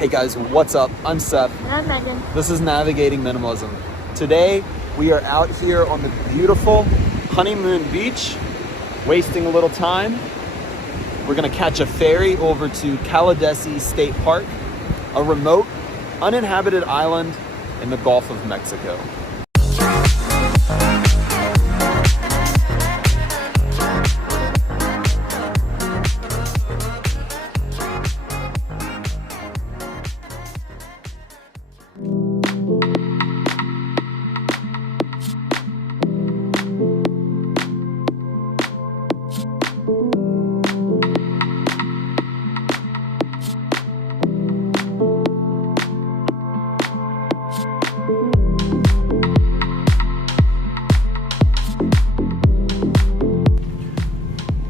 Hey guys, what's up? I'm Seth. And I'm Megan. This is Navigating Minimalism. Today, we are out here on the beautiful Honeymoon Beach, wasting a little time. We're gonna catch a ferry over to Caladesi State Park, a remote, uninhabited island in the Gulf of Mexico.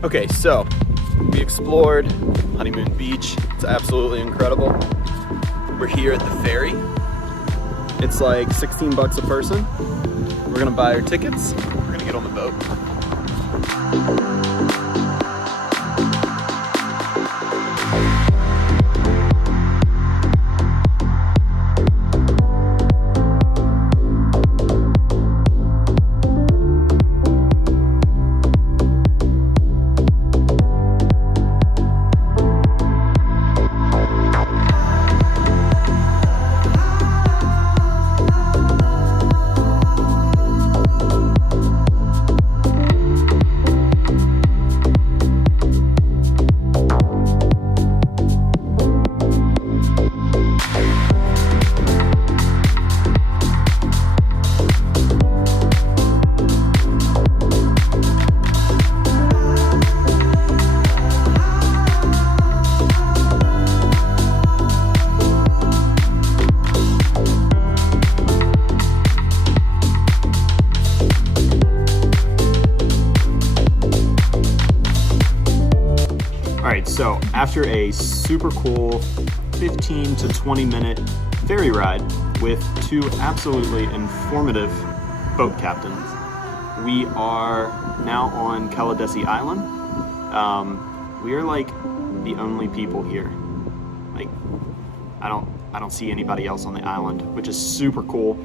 Okay, so we explored Honeymoon Beach. It's absolutely incredible. We're here at the ferry. It's like 16 bucks a person. We're gonna buy our tickets. We're gonna get on the boat. Alright, so after a super cool 15 to 20 minute ferry ride with two absolutely informative boat captains, we are now on Caladesi Island. We are like the only people here. Like, I don't see anybody else on the island, which is super cool.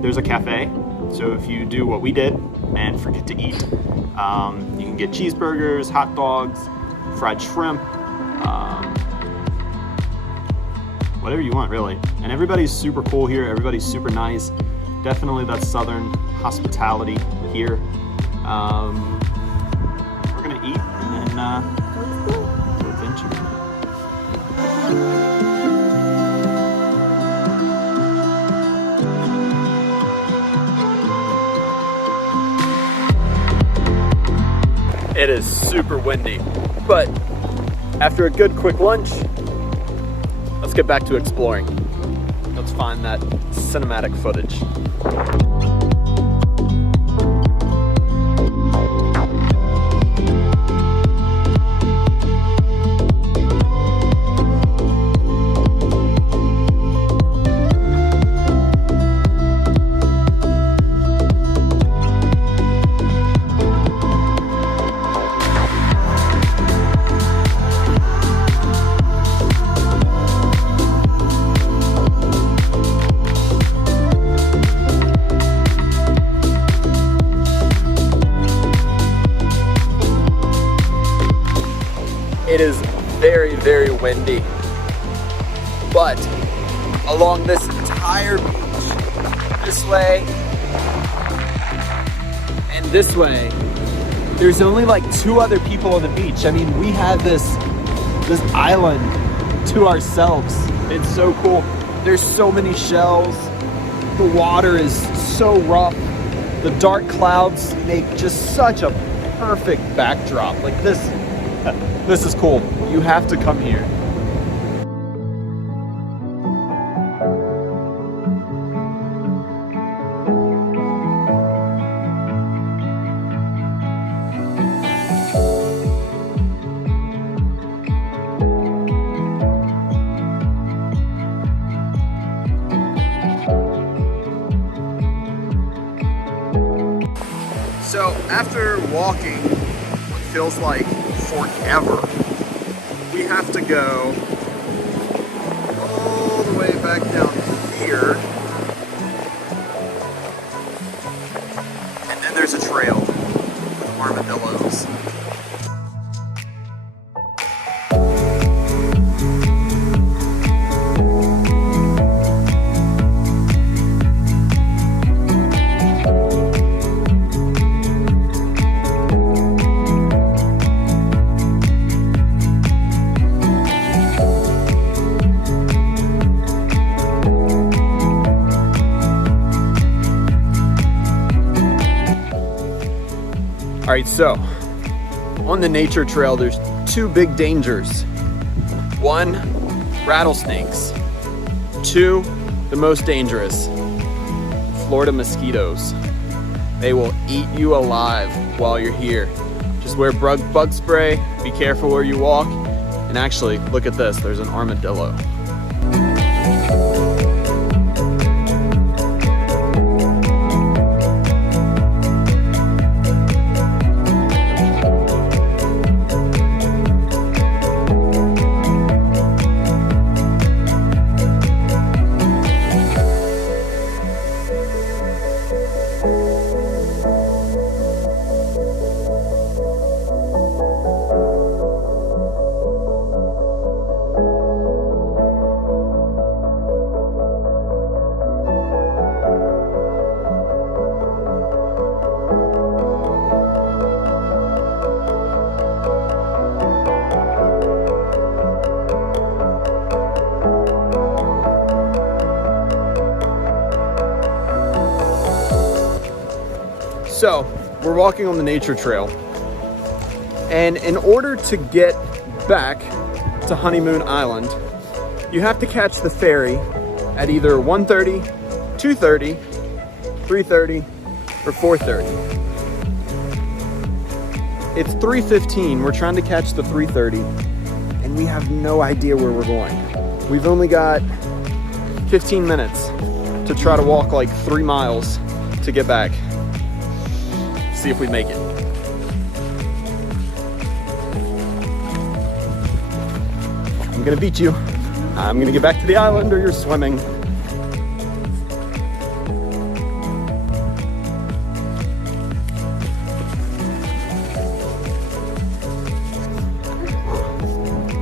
There's a cafe, so if you do what we did and forget to eat, you can get cheeseburgers, hot dogs, fried shrimp, whatever you want really. And everybody's super cool here, everybody's super nice. Definitely that southern hospitality here. We're gonna eat and then go adventure. It is super windy, but after a good quick lunch, let's get back to exploring. Let's find that cinematic footage. It is very, very windy, but along this entire beach, this way and this way, there's only like two other people on the beach. I mean, we have this island to ourselves. It's so cool. There's so many shells. The water is so rough. The dark clouds make just such a perfect backdrop. Like this is cool. You have to come here. So after walking what feels like forever, we have to go right, so on the nature trail, there's two big dangers. One, rattlesnakes. Two, the most dangerous, Florida mosquitoes. They will eat you alive while you're here. Just wear bug spray, be careful where you walk, and actually, look at this, there's an armadillo. So, we're walking on the nature trail, and in order to get back to Honeymoon Island, you have to catch the ferry at either 1:30, 2:30, 3:30, or 4:30. It's 3:15, we're trying to catch the 3:30, and we have no idea where we're going. We've only got 15 minutes to try to walk like 3 miles to get back. See if we make it. I'm gonna beat you. I'm gonna get back to the island or you're swimming.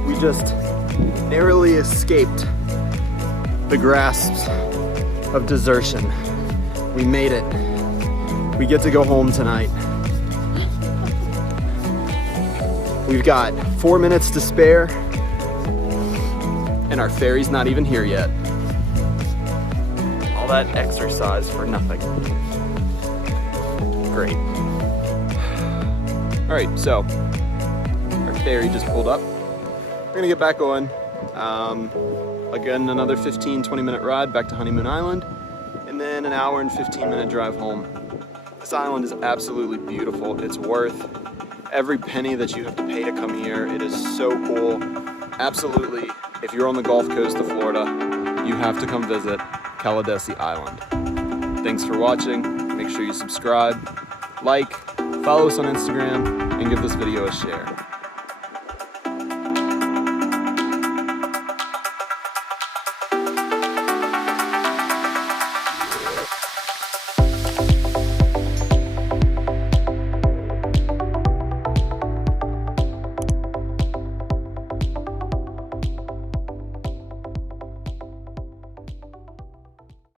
We just narrowly escaped the grasps of desertion. We made it. We get to go home tonight. We've got 4 minutes to spare, and our ferry's not even here yet. All that exercise for nothing. Great. All right, so our ferry just pulled up. We're gonna get back on. Again, another 15-20 minute ride back to Honeymoon Island, and then an hour and 15-minute drive home. This island is absolutely beautiful. It's worth every penny that you have to pay to come here. It is so cool. Absolutely, if you're on the Gulf Coast of Florida, you have to come visit Caladesi Island. Thanks for watching. Make sure you subscribe, like, follow us on Instagram, and give this video a share.